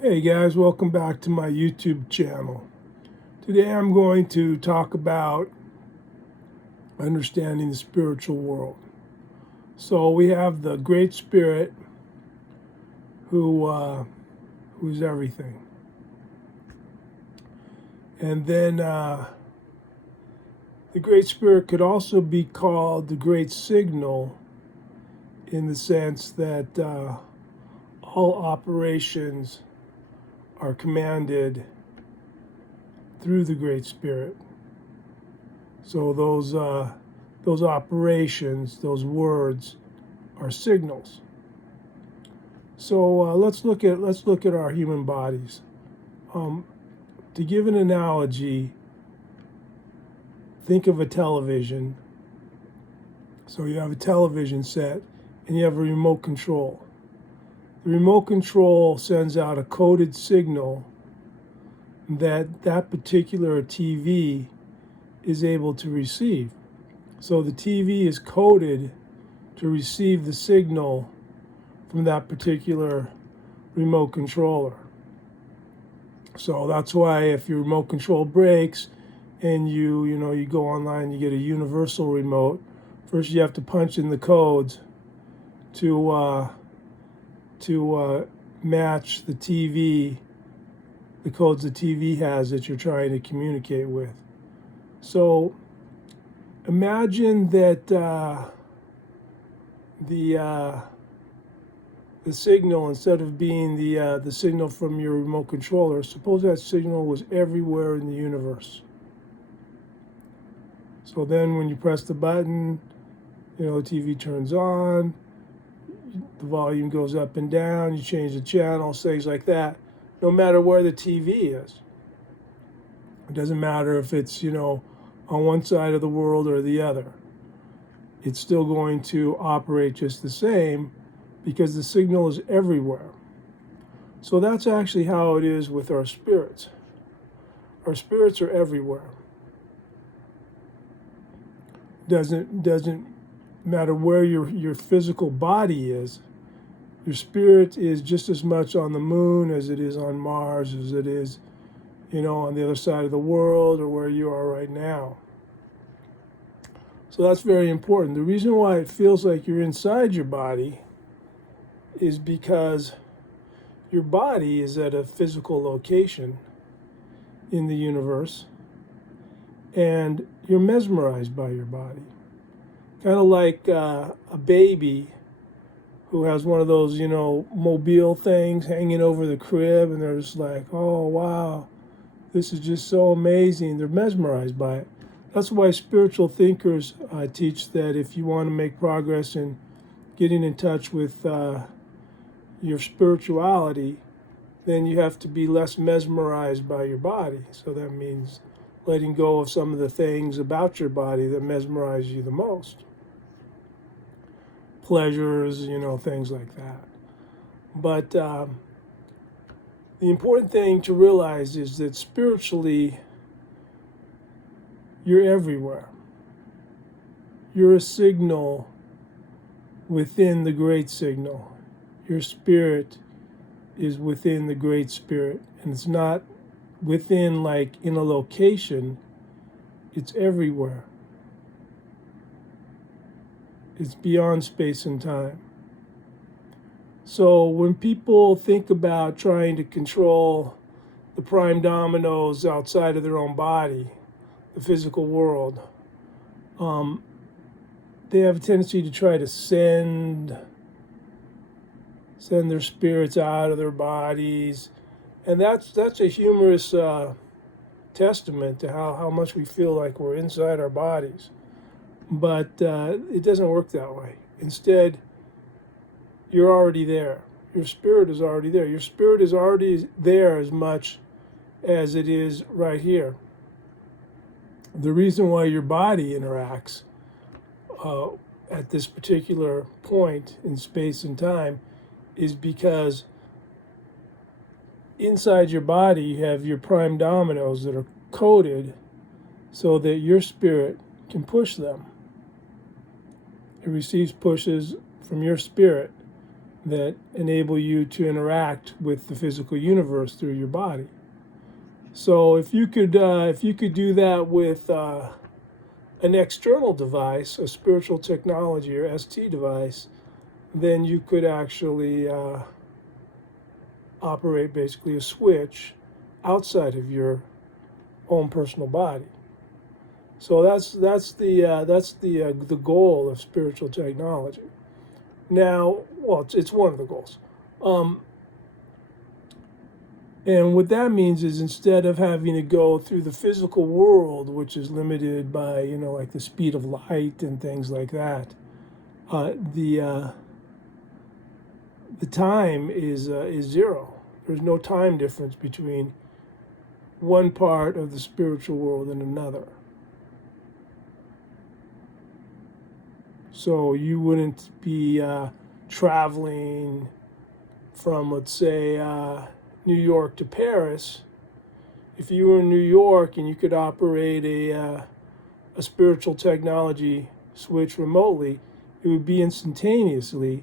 Hey guys, welcome back to my YouTube channel. Today I'm going to talk about understanding the spiritual world. So we have the Great Spirit who's everything. And then the Great Spirit could also be called the Great Signal in the sense that all operations are commanded through the Great Spirit. So those operations, those words, are signals. So let's look at our human bodies. To give an analogy, think of a television. So you have a television set, and you have a remote control. The remote control sends out a coded signal that particular TV is able to receive. So the TV is coded to receive the signal from that particular remote controller. So that's why if your remote control breaks and you go online, you get a universal remote, first you have to punch in the codes to match the TV, the codes the TV has that you're trying to communicate with. So imagine that the signal, instead of being the signal from your remote controller, suppose that signal was everywhere in the universe. So then when you press the button, the TV turns on, the volume goes up and down, you change the channel, things like that, no matter where the TV is. It doesn't matter if it's, on one side of the world or the other. It's still going to operate just the same because the signal is everywhere. So that's actually how it is with our spirits. Our spirits are everywhere. Doesn't matter where your physical body is. Your spirit is just as much on the moon as it is on Mars, as it is, on the other side of the world or where you are right now. So that's very important. The reason why it feels like you're inside your body is because your body is at a physical location in the universe, and you're mesmerized by your body. Kind of like a baby who has one of those, mobile things hanging over the crib, and they're just like, oh, wow, this is just so amazing. They're mesmerized by it. That's why spiritual thinkers teach that if you want to make progress in getting in touch with your spirituality, then you have to be less mesmerized by your body. So that means letting go of some of the things about your body that mesmerize you the most. Pleasures, things like that. But the important thing to realize is that spiritually, you're everywhere. You're a signal within the great signal. Your spirit is within the great spirit. And it's not within, like in a location, it's everywhere. It's beyond space and time. So when people think about trying to control the prime dominoes outside of their own body, the physical world, they have a tendency to try to send their spirits out of their bodies. And that's a humorous testament to how much we feel like we're inside our bodies. But it doesn't work that way. Instead, you're already there. Your spirit is already there. Your spirit is already there as much as it is right here. The reason why your body interacts at this particular point in space and time is because inside your body you have your prime dominoes that are coded so that your spirit can push them. It receives pushes from your spirit that enable you to interact with the physical universe through your body. So if you could do that with an external device, a spiritual technology or ST device, then you could actually operate basically a switch outside of your own personal body. So that's the goal of spiritual technology. Now, well, it's one of the goals. And what that means is instead of having to go through the physical world, which is limited by, like the speed of light and things like that, the time is zero. There's no time difference between one part of the spiritual world and another. So you wouldn't be traveling from, let's say, New York to Paris. If you were in New York and you could operate a spiritual technology switch remotely, it would be instantaneously.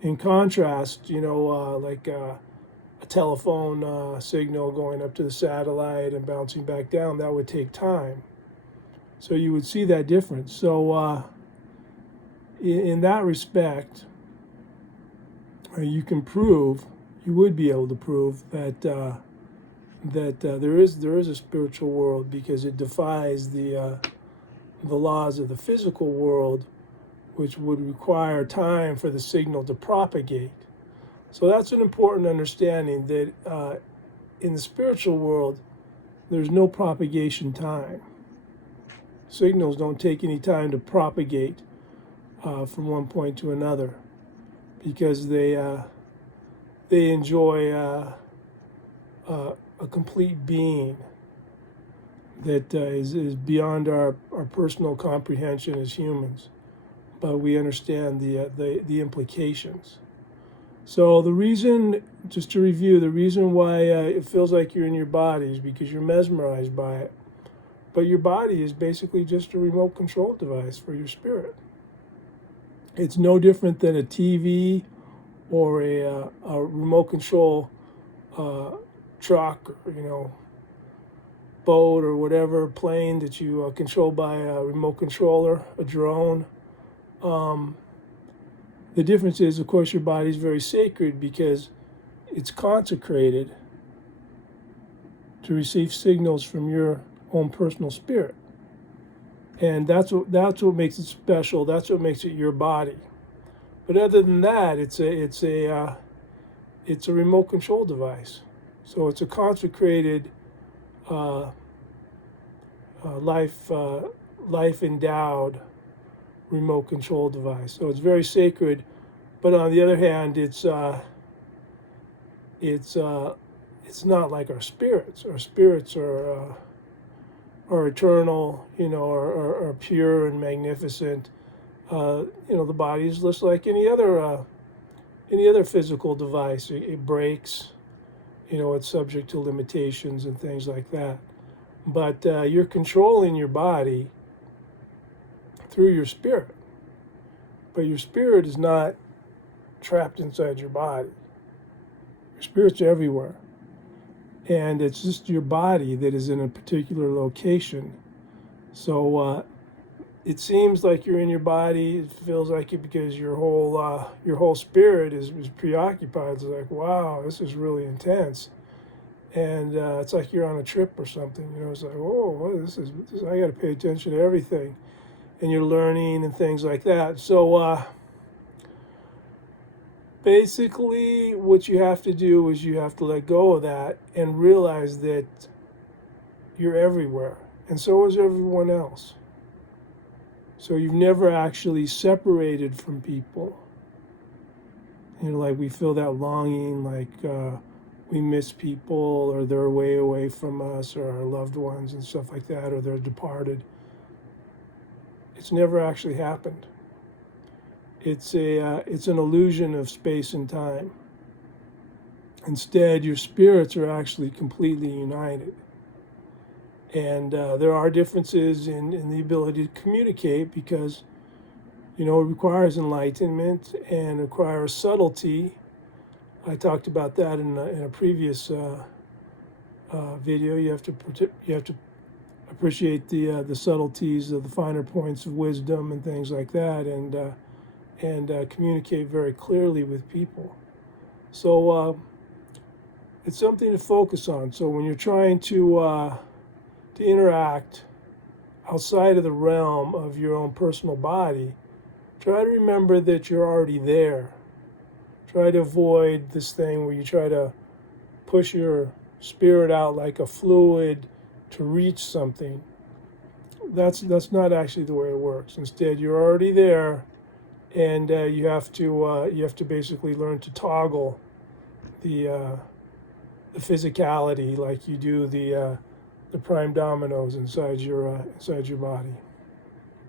In contrast, like a telephone signal going up to the satellite and bouncing back down, that would take time. So you would see that difference. So in that respect, you would be able to prove that there is a spiritual world, because it defies the laws of the physical world, which would require time for the signal to propagate. So that's an important understanding, that in the spiritual world, there's no propagation time. Signals don't take any time to propagate from one point to another, because they enjoy a complete being that is beyond our personal comprehension as humans, but we understand the implications. So the reason, just to review, the reason why it feels like you're in your body is because you're mesmerized by it. But your body is basically just a remote control device for your spirit. It's no different than a TV or a remote control truck, or, boat or whatever, plane that you control by a remote controller, a drone. The difference is, of course, your body is very sacred because it's consecrated to receive signals from your own personal spirit. And that's what makes it special. That's what makes it your body. But other than that, it's a remote control device. So it's a consecrated life endowed remote control device. So it's very sacred. But on the other hand, it's not like our spirits. Our spirits are eternal, are pure and magnificent. The body is just like any other physical device. It breaks, it's subject to limitations and things like that. But you're controlling your body through your spirit. But your spirit is not trapped inside your body. Your spirit's everywhere. And it's just your body that is in a particular location. So it seems like you're in your body. It feels like it because your whole spirit is preoccupied. It's like, wow, this is really intense. And it's like you're on a trip or something. It's like, whoa, this is I got to pay attention to everything. And you're learning and things like that. So basically, what you have to do is you have to let go of that and realize that you're everywhere, and so is everyone else. So you've never actually separated from people. Like we feel that longing, like we miss people, or they're way away from us, or our loved ones and stuff like that, or they're departed. It's never actually happened. It's an illusion of space and time. Instead, your spirits are actually completely united. And there are differences in the ability to communicate, because, You know, it requires enlightenment and requires subtlety. I talked about that in a previous video. You have to appreciate the subtleties of the finer points of wisdom and things like that, and communicate very clearly with people. So it's something to focus on. So when you're trying to interact outside of the realm of your own personal body, try to remember that you're already there. Try to avoid this thing where you try to push your spirit out like a fluid to reach something. That's not actually the way it works. Instead, you're already there, and you have to basically learn to toggle the physicality like you do the prime dominoes inside your body.